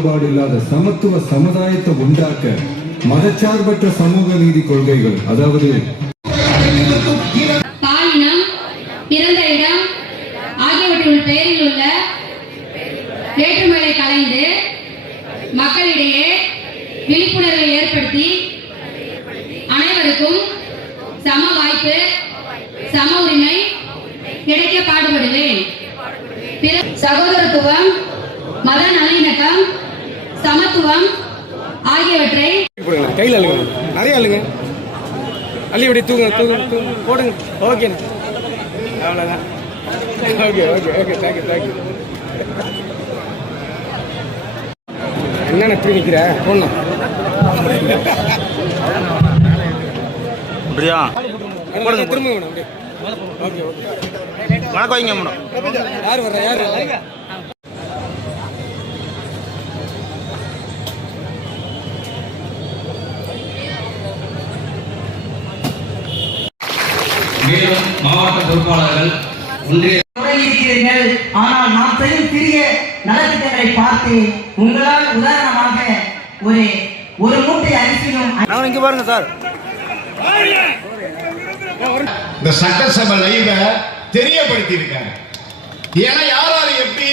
பாகுபாடு இல்லாத சமத்துவ சமுதாயத்தை உண்டாக்க மதச்சார்பற்ற சமூக நீதி கொள்கைகள், அதாவது பாலினம், பிறந்த இடம் ஆகியவற்றின் பெயரில் உள்ள வேற்றுமையை கலைந்து மக்களிடையே விழிப்புணர்வை ஏற்படுத்தி அனைவருக்கும் சம வாய்ப்பு, சம உரிமை கிடைக்க பாடுபடுவேன். சகோதரத்துவம், மத நல்லிணக்கம், சமத்துவம் ஆகியவற்றை கையில் அழுங்க, நிறைய அழுங்க, அள்ளி இப்படி தூங்க போடுங்க. ஓகே, அவ்வளோதான். Okay okay okay, thank you thank you. என்னென்ன எப்படி நிற்கிற போடணும் அப்படியா? போடுங்க, திரும்ப வேணும் அப்படியே. ஓகே ஓகே, வணக்கம் வைங்க மேடம். யார் வர்ற யார்? மேலும் மாவட்ட பொறுப்பாளர்கள் இருக்கிறீர்கள். ஆனால் நாம் செய்யும் சிறிய நலத்திட்டங்களை பார்த்து உங்களால் உதாரணமாக ஒரு மூட்டை அரிசியும் இங்க பாருங்க சார், இந்த சட்டசபை லைவ தெரியப்படுத்தி இருக்காங்க. ஏன்னா யாராரு எப்படி,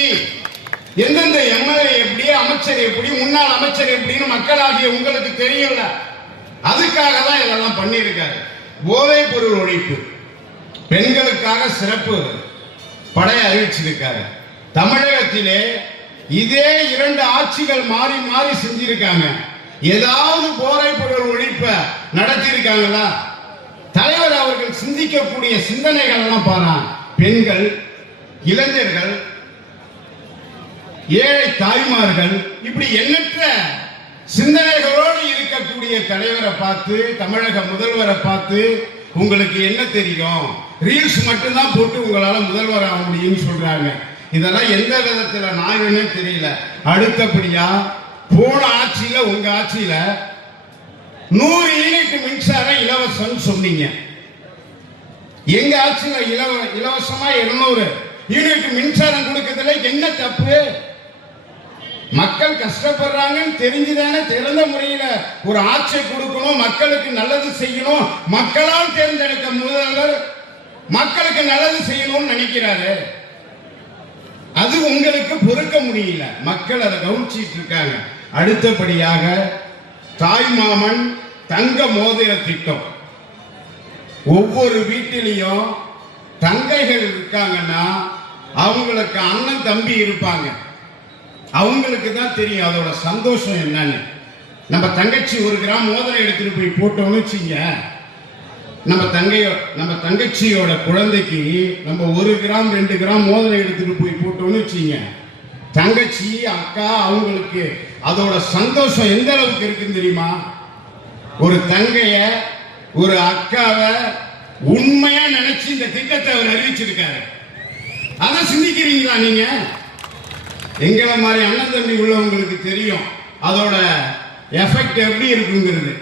எந்தெந்த எம்எல்ஏ எப்படி, அமைச்சர் எப்படி, முன்னாள் அமைச்சர் எப்படின்னு மக்களாகிய உங்களுக்கு தெரியல. அதுக்காக தான் இதெல்லாம் பண்ணியிருக்காரு. போதைப் பொருள் ஒழிப்பு, பெண்களுக்காக சிறப்பு படை அறிவிச்சிருக்காரு. தமிழகத்திலே இதே 2 ஆட்சிகள் மாறி மாறி செஞ்சிருக்காங்க. ஏதாவது போதைப் பொருள் ஒழிப்ப நடத்தியிருக்காங்களா? தலைவர் அவர்கள் சிந்திக்கக்கூடிய சிந்தனைகள் எல்லாம் பாரு. பெண்கள், இளைஞர்கள், ஏழை தாய்மார்கள், இப்படி எண்ணற்ற சிந்தனைகளோடு இருக்கக்கூடிய தலைவரை பார்த்து, தமிழக முதல்வரை பார்த்து உங்களுக்கு என்ன தெரியும், ரீல்ஸ் மட்டும்தான் போட்டு உங்களால முதல்வர் ஆக முடியும்னு சொல்றாங்க. இதெல்லாம் எந்த விதத்துல நாயனே தெரியல. அடுத்தபடியா போன ஆட்சியில, உங்க ஆட்சியில 100 யூனிட் மின்சாரம் இலவசம் சொன்னீங்க. எங்க ஆட்சியில இலவசமா 200 யூனிட் மின்சாரம் கொடுக்கறதுல என்ன தப்பு? மக்கள் கஷ்டப்படுறாங்கன்னு தெரிஞ்சுதானே திறந்த முறையில ஒரு ஆட்சியை கொடுக்கணும், மக்களுக்கு நல்லது செய்யணும். மக்களால் தேர்ந்தெடுக்க முதல்வர் மக்களுக்கு நல்லது செய்யணும்னு நினைக்கிறாரு. அது உங்களுக்கு பொறுக்க முடியல. மக்கள் அதை கவனிச்சிட்டு இருக்காங்க. அடுத்தபடியாக தாய்மாமன் தங்க மோதிர திட்டம். ஒவ்வொரு வீட்டிலையும் தங்கைகள் இருக்காங்கன்னா அவங்களுக்கு அண்ணன் தம்பி இருப்பாங்க. அவங்களுக்கு தான் தெரியும் அதோட சந்தோஷம் என்னன்னு. நம்ம தங்கச்சி 1 கிராம் மோதிரம் எடுத்துட்டு போய் போட்டோம்னு வச்சுங்க, நம்ம தங்கச்சியோட குழந்தைக்கு நம்ம 1 கிராம் 2 கிராம் மோதிரம் எடுத்துட்டு போய் போட்டோம்னு வச்சுங்க, தங்கச்சி அக்கா அவங்களுக்கு அதோட சந்தோஷம் எந்த அளவுக்கு இருக்குன்னு தெரியுமா? ஒரு தங்கைய, ஒரு அக்காவை உண்மையா நினைச்சு இந்த திட்டத்தை அவர் அறிவிச்சிருக்காரு. அதை சிந்திக்கிறீங்களா நீங்க? எங்களை மாதிரி அண்ணன் தம்பி உள்ளவங்களுக்கு தெரியும் அதோட எஃபெக்ட் எப்படி இருக்குங்கிறது.